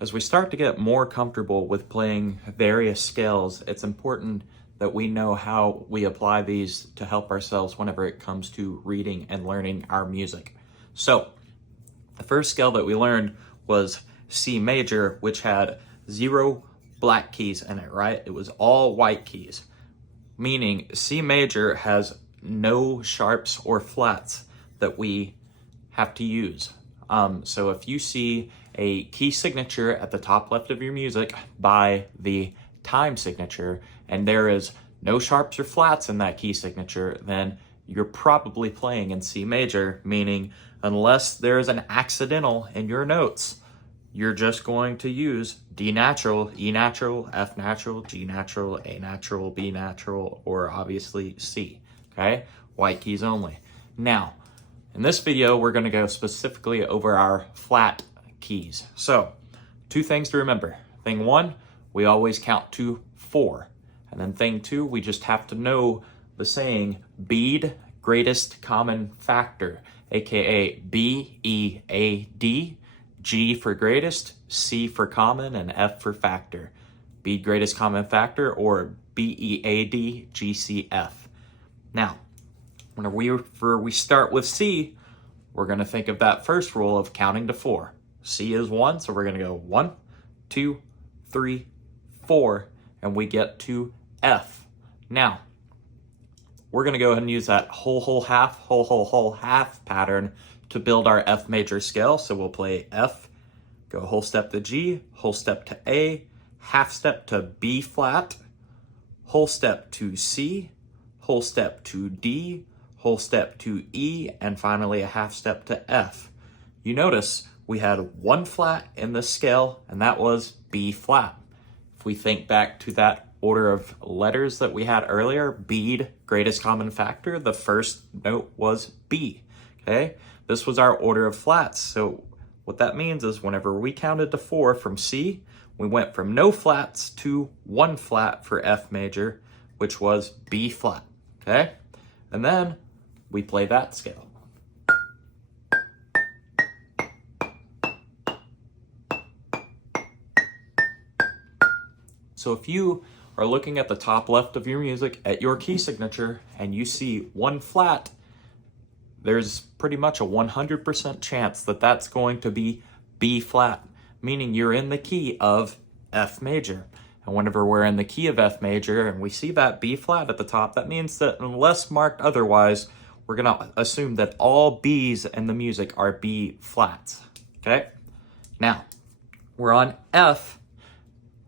As we start to get more comfortable with playing various scales, it's important that we know how we apply these to help ourselves whenever it comes to reading and learning our music. So, the first scale that we learned was C major, which had 0 black keys in it, right? It was all white keys, meaning C major has no sharps or flats that we have to use. So if you see a key signature at the top left of your music by the time signature, and there is no sharps or flats in that key signature, then you're probably playing in C major, meaning unless there's an accidental in your notes, you're just going to use D natural, E natural, F natural, G natural, A natural, B natural, or obviously C, okay? White keys only. Now, in this video, we're gonna go specifically over our flat keys. So, 2 things to remember. Thing 1, we always count to 4. And then thing 2, we just have to know the saying, bead greatest common factor, aka B-E-A-D, G for greatest, C for common, and F for factor. Bead greatest common factor, or B-E-A-D, G-C-F. Now, whenever we start with C, we're going to think of that first rule of counting to 4. C is 1, so we're going to go 1, 2, 3, 4, and we get to F. Now, we're going to go ahead and use that whole, half pattern to build our F major scale. So we'll play F, go whole step to G, whole step to A, half step to B flat, whole step to C, whole step to D, whole step to E, and finally a half step to F. You notice we had 1 flat in this scale, and that was B flat. If we think back to that order of letters that we had earlier, bead, greatest common factor, the first note was B, okay? This was our order of flats. So what that means is whenever we counted to 4 from C, we went from no flats to 1 flat for F major, which was B flat, okay? And then we play that scale. So if you are looking at the top left of your music at your key signature and you see 1 flat, there's pretty much a 100% chance that that's going to be B flat, meaning you're in the key of F major. And whenever we're in the key of F major and we see that B flat at the top, that means that unless marked otherwise, we're gonna assume that all B's in the music are B flats, okay? Now, we're on F.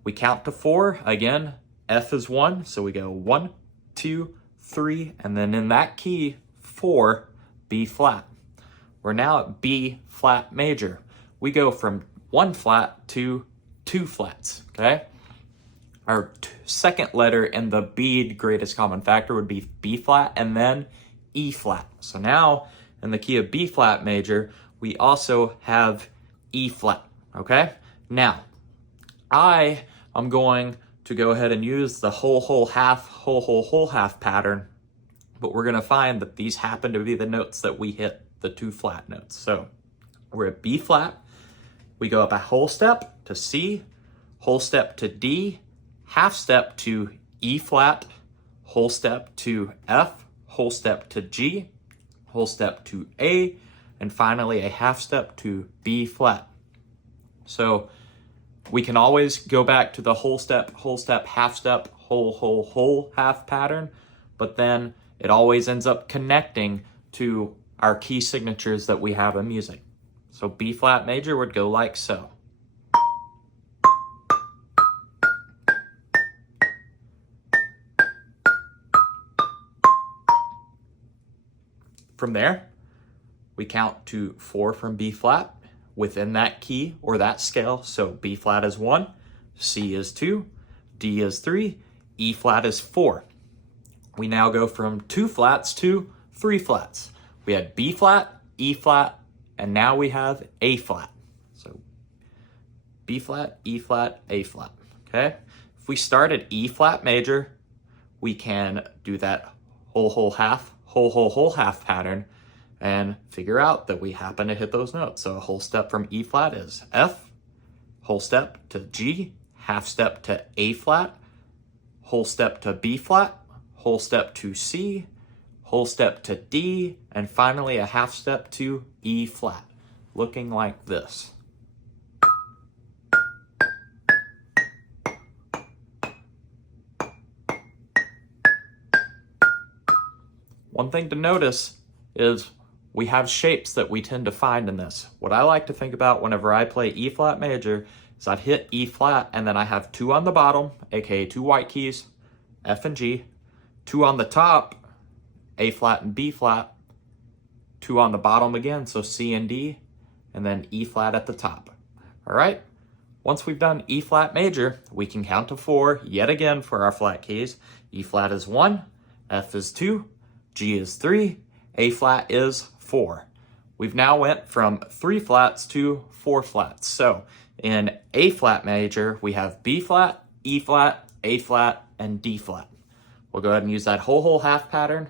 We count to 4. Again, F is 1, so we go 1, 2, 3, and then in that key, 4, B flat. We're now at B flat major. We go from 1 flat to 2 flats, okay? Our second letter in the bead greatest common factor would be B flat and then E flat. So now in the key of B flat major, we also have E flat, okay? Now, I am going to go ahead and use the whole half pattern, but we're gonna find that these happen to be the notes that we hit, the 2 flat notes. So we're at B flat, we go up a whole step to C, whole step to D, half step to E flat, whole step to F, whole step to G, whole step to A, and finally a half step to B flat. So we can always go back to the whole step, half step, whole half pattern, but then it always ends up connecting to our key signatures that we have in music. So B flat major would go like so. From there, we count to 4 from B flat within that key or that scale. So B flat is 1, C is 2, D is 3, E flat is 4. We now go from 2 flats to 3 flats. We had B flat, E flat, and now we have A flat. So B flat, E flat, A flat, okay? If we start at E flat major, we can do that whole half pattern and figure out that we happen to hit those notes. So a whole step from E flat is F, whole step to G, half step to A flat, whole step to B flat, whole step to C, whole step to D, and finally a half step to E flat, looking like this. One thing to notice is we have shapes that we tend to find in this. What I like to think about whenever I play E flat major is I'd hit E flat and then I have 2 on the bottom, aka 2 white keys, F and G, 2 on the top, A flat and B flat, 2 on the bottom again, so C and D, and then E flat at the top. All right? Once we've done E flat major, we can count to 4 yet again for our flat keys. E flat is 1, F is 2, G is 3, A flat is 4. We've now went from 3 flats to 4 flats. So in A flat major, we have B flat, E flat, A flat, and D flat. We'll go ahead and use that whole half pattern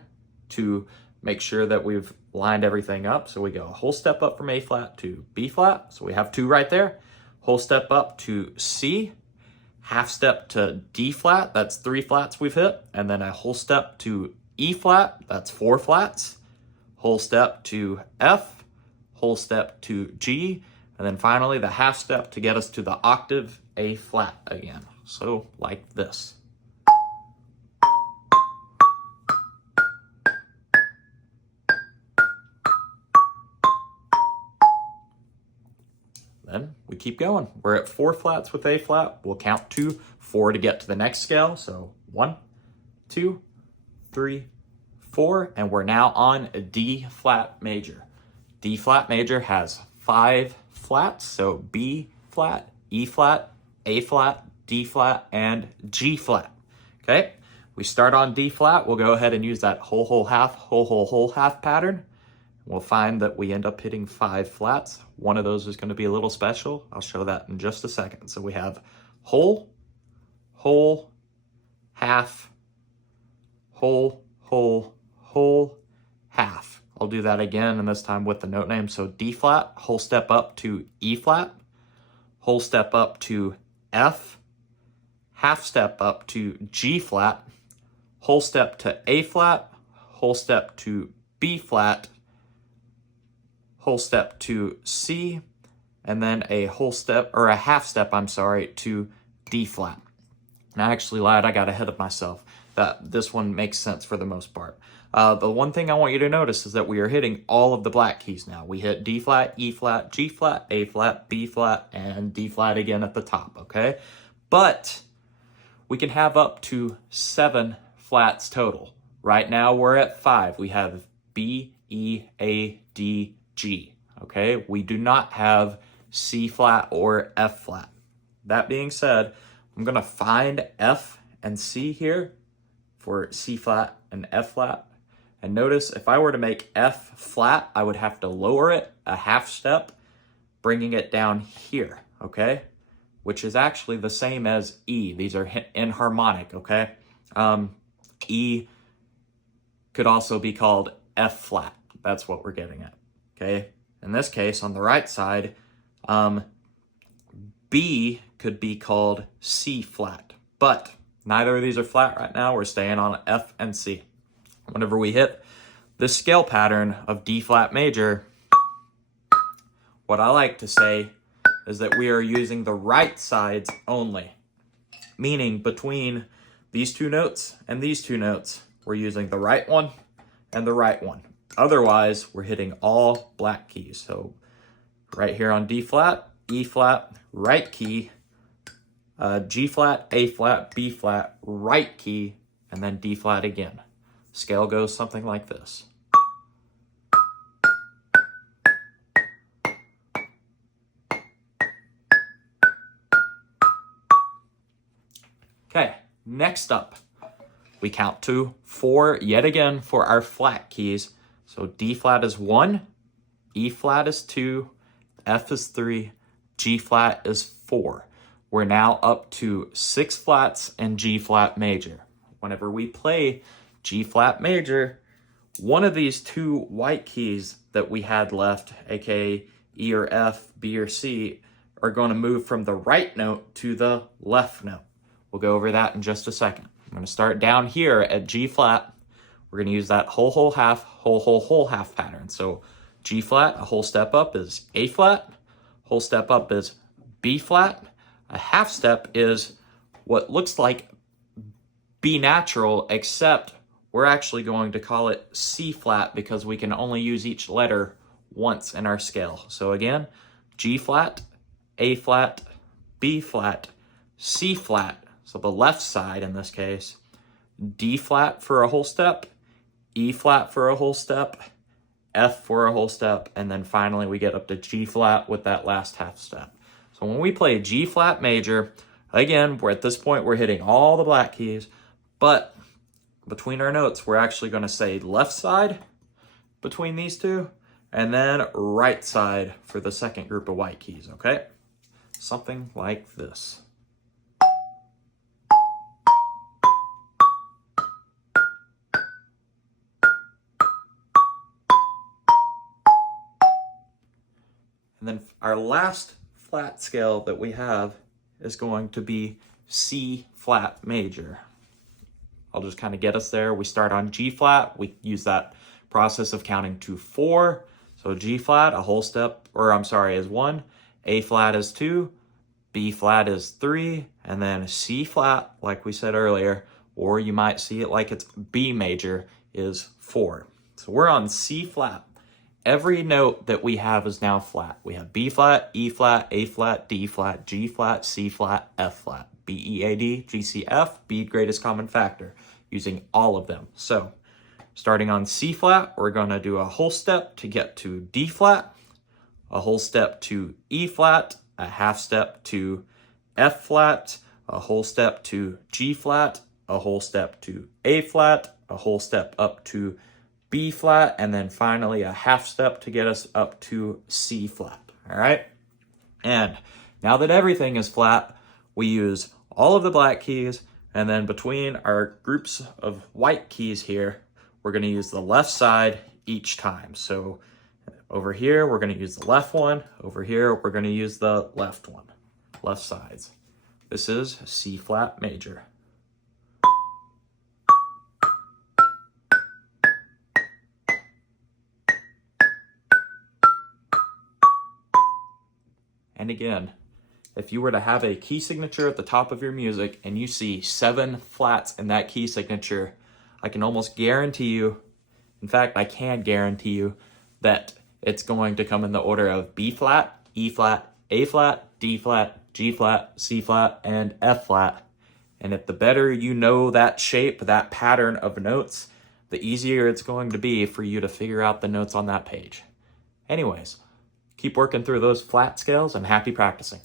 to make sure that we've lined everything up. So we go a whole step up from A flat to B flat. So we have 2 right there. Whole step up to C, half step to D flat. That's 3 flats we've hit. And then a whole step to E flat. That's 4 flats. Whole step to F, whole step to G, and then finally the half step to get us to the octave A flat again. So like this. Then we keep going. We're at 4 flats with A flat. We'll count to 4 to get to the next scale. So 1, 2, 3, 4, and we're now on a D flat major. D flat major has 5 flats, so B flat, E flat, A flat, D flat, and G flat. Okay, we start on D flat. We'll go ahead and use that whole half pattern. We'll find that we end up hitting 5 flats. One of those is going to be a little special. I'll show that in just a second. So we have whole, half, whole, half. I'll do that again, and this time with the note name. So D flat, whole step up to E flat, whole step up to F, half step up to G flat, whole step to A flat, whole step to B flat, whole step to C, and then a whole step, or a half step, to D flat. And I actually lied, I got ahead of myself. This one makes sense for the most part. The one thing I want you to notice is that we are hitting all of the black keys now. We hit D flat, E flat, G flat, A flat, B flat, and D flat again at the top, okay? But we can have up to 7 flats total. Right now we're at 5. We have B, E, A, D, G, okay? We do not have C flat or F flat. That being said, I'm gonna find F and C here for C flat and F flat. And notice if I were to make F flat, I would have to lower it a half step, bringing it down here, okay? Which is actually the same as E. These are enharmonic, okay? E could also be called F flat. That's what we're getting at, okay? In this case, on the right side, B could be called C flat, but neither of these are flat right now. We're staying on F and C. Whenever we hit this scale pattern of D flat major, what I like to say is that we are using the right sides only, meaning between these 2 notes and these 2 notes, we're using the right one and the right one. Otherwise, we're hitting all black keys. So right here on D flat, E flat, right key, G flat, A flat, B flat, right key, and then D flat again. Scale goes something like this. Okay, next up, we count to 4 yet again for our flat keys. So D flat is 1, E flat is 2, F is 3, G flat is 4. We're now up to 6 flats and G flat major. Whenever we play G flat major, one of these 2 white keys that we had left, aka E or F, B or C, are going to move from the right note to the left note. We'll go over that in just a second. I'm going to start down here at G flat. We're going to use that whole, whole, half, whole, whole, whole, half pattern. So G flat, a whole step up is A flat, whole step up is B flat, a half step is what looks like B natural, except we're actually going to call it C flat because we can only use each letter once in our scale. So again, G flat, A flat, B flat, C flat, so the left side in this case, D flat for a whole step, E flat for a whole step, F for a whole step, and then finally we get up to G flat with that last half step. So when we play G flat major, again, we're at this point, we're hitting all the black keys, but between our notes, we're actually going to say left side between these two, and then right side for the second group of white keys, okay? Something like this. And then our last flat scale that we have is going to be C flat major. I'll just kind of get us there. We start on G flat. We use that process of counting to 4. So G flat, a whole step, is 1. A flat is 2. B flat is 3. And then C flat, like we said earlier, or you might see it like it's B major, is 4. So we're on C flat. Every note that we have is now flat. We have B flat, E flat, A flat, D flat, G flat, C flat, F flat, B, E, A, D, G, C, F, B greatest common factor, using all of them. So starting on C flat, we're going to do a whole step to get to D flat, a whole step to E flat, a half step to F flat, a whole step to G flat, a whole step to A flat, a whole step up to B flat, and then finally a half step to get us up to C flat, all right? And now that everything is flat, we use all of the black keys, and then between our groups of white keys here, we're gonna use the left side each time. So over here, we're gonna use the left one. Over here, we're gonna use the left one, left sides. This is C flat major. And again, if you were to have a key signature at the top of your music and you see 7 flats in that key signature, I can almost guarantee you, in fact, I can guarantee you that it's going to come in the order of B flat, E flat, A flat, D flat, G flat, C flat, and F flat. And if the better you know that shape, that pattern of notes, the easier it's going to be for you to figure out the notes on that page. Anyways, keep working through those flat scales and happy practicing.